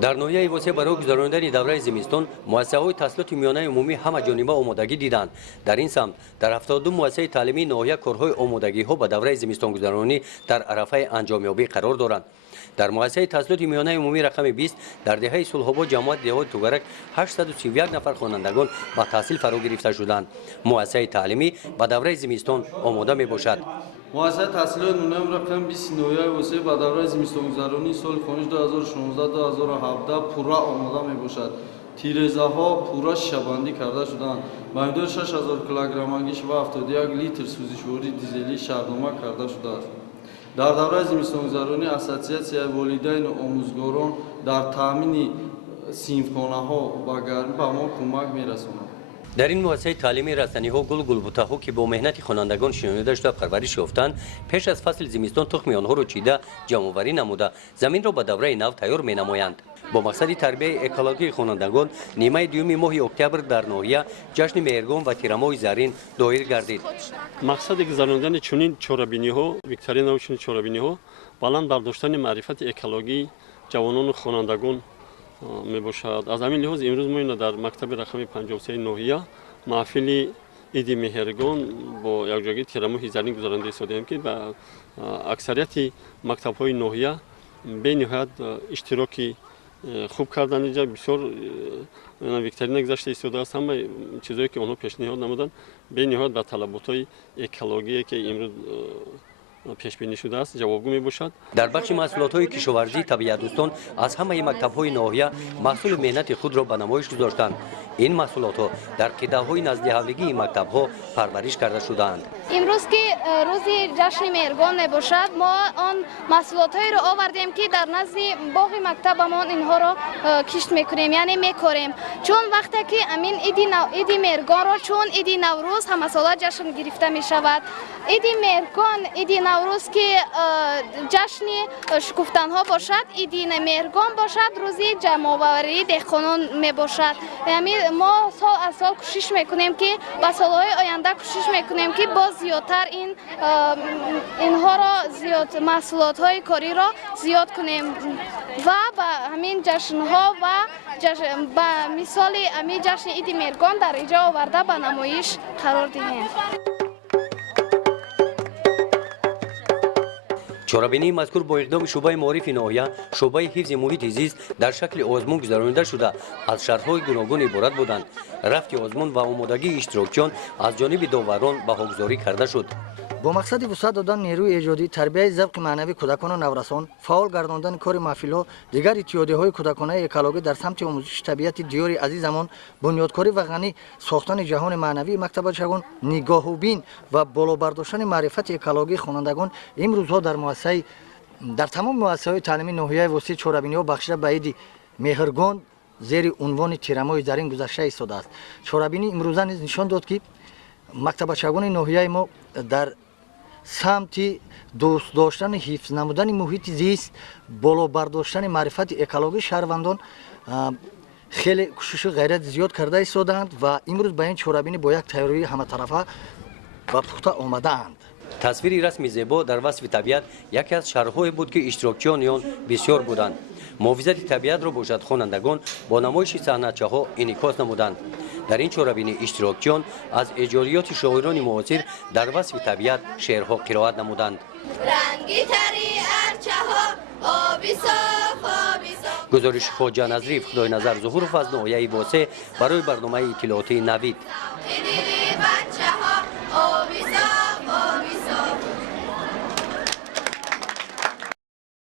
در ناحیه واسه برای گذراندن دوره زمستان مؤسسه‌های تحصیلات میانه عمومی همه‌جانبه آمادگی دیدند. در این سمت در 72 مؤسسه تعلیمی ناحیه کارهای آمادگی‌ها به دوره زمستان گذرانی در عرفه انجامیابی قرار دارند. در مؤسسه تحصیلات میانه عمومی رقم 20 در دهه صلح‌آباد جماعت دهات توگرک 831 نفر خوانندگان با تحصیل فرا گرفته شدند. مؤسسه تعلیمی به دوره زمستان آماده میباشد. مؤسسه تحصیلات میانه رقم 20 ناحیه واسه به دوره زمستان گذرانی سال خونش 2016-2017 پورا آماده میباشد. تیره‌ها پورا شبندی کرده شدند. مقدار 6000 کیلوگرمگیش و 71 لیتر سوزشوری دیزلی شهرنامه کرده شده است. در دوره زمستان گذرانی اساسیاسیای والدین و آموزگاران در تامین صنفخانه‌ها و گرمی به ما کمک می‌رساند. در این مؤسسه تعلیمی رسانی‌ها گل بوته‌ها که با مهنت خوانندگان شناخته شده پرورش یافتند پیش از فصل زمستان تخم آنها را چیده جمع‌آوری نموده زمین را به دوره نو تیار می‌نمایند. با مقصد تربیت اکولوژی خوانندگان نیمه دوم ماه اکتبر در ناحیه جشن مهرگان و تیرماه زرین دایر گردید. مقصد گذراندن چنین چورابینی‌ها ویکتوریا و چنین چورابینی‌ها بلند برداشتن معرفت اکولوژی جوانان و خوانندگان میباشد. از همین لحاظ امروز ما در مکتب رقم 53 ناحیه محفل عید مهرگان با یکجایی تیرماه زرین گذرانده شدیم که به اکثریت مکتب‌های ناحیه به نهایت اشتراکی خوب کردن. اینجا بسیار ویکتوریا گذشته ایستاده است. همه چیزایی که آنها پیشنهاد نمودند به نهایت به طلبات‌های اکولوژی که امروز پیش بینی شده است جوابگو میباشد. در بخش محصولات‌های کشاورزی طبیعت دوستان از همه مکتب‌های ناحیه محصول مهنت خود را به نمایش گذاشتند. این محصولات در قطعه‌های نزد حولیگی مکتب‌ها پرورش کرده شدند. امروز که روز جشن مهرگان نباشد ما آن محصولات‌های را آوردیم که در نزد باغ مکتبمان اینها را کشت میکنیم یعنی میکاریم چون وقتی که امین عید مهرگان را چون عید نوروز همه ساله جشن گرفته می شود. عید مهرگان عید نوروز که جشن شکفتن ها باشد عید مهرگان باشد روزی جمع‌آوری دهقانان می باشد. یعنی ما سال از سال کوشش میکنیم که به سالهای آینده کوشش میکنیم که باز زیادتر اینها را زیاد محصولات های کاری را زیاد کنیم و به همین جشن ها و به مثال همین جشن عید مهرگان در اینجا آورده به نمایش قرار دهیم. چورابینی مذکور با اقدام شعبه معارف ناحیه شعبه حفظ محیط زیست در شکل آزمون گذرانده شده از شرط‌های گوناگون عبارت بودند. رفت آزمون و آمادگی اشتراکچیان از جانب داوران بهاگذاری کرده شد. با مقصد وسعت دادن نیروی ایجادی تربیت ذوق معنوی کودکان و نورسان فعال گرداندن کار محفل‌ها دیگر اتحادیه‌های کودکانه اکولوژی در سمت آموزش طبیعت دیار عزیزمان بنیادکاری و غنی ساختن جهان معنوی مکتبچگان نگاه‌بین و بالا برداشتن معرفت اکولوژی خوانندگان امروزها در تمام مؤسسه‌های تعلیمی ناحیه وسطی چورابینی‌ها بخشیده به عید مهرگان زیر عنوان تیرماه زرین گذشته ایستاده است. چورابینی امروزه نیز نشان داد که مکتبچگان ناحیه ما در سمت دوست داشتن حفظ نمودن محیط زیست بالا برداشتن معرفت اکولوژی شهروندان خیلی کوشش و غیرت زیاد کرده ایستادند و امروز به این چورابینی با یک تیاری همه طرفه و پخته آمده اند. تصویری رسمی زیبا در وصف طبیعت یکی از شرح‌های بود که اشتراکچیان آن بسیار بودند. محافظت طبیعت را باشد خوانندگان با نمایش صحنه‌چه‌ها انعکاس نمودند. در این چورابینی اشتراکچیان از اجراریات شاعران معاصر در وصف طبیعت شعرها قرائت نمودند. رنگی تری ارچه‌ها آبی صاف آبی صاف. گزارش خواجه نظریف خدای نظر ظهور فضل ناحیه واسه برای برنامه اطلاعاتی نوید.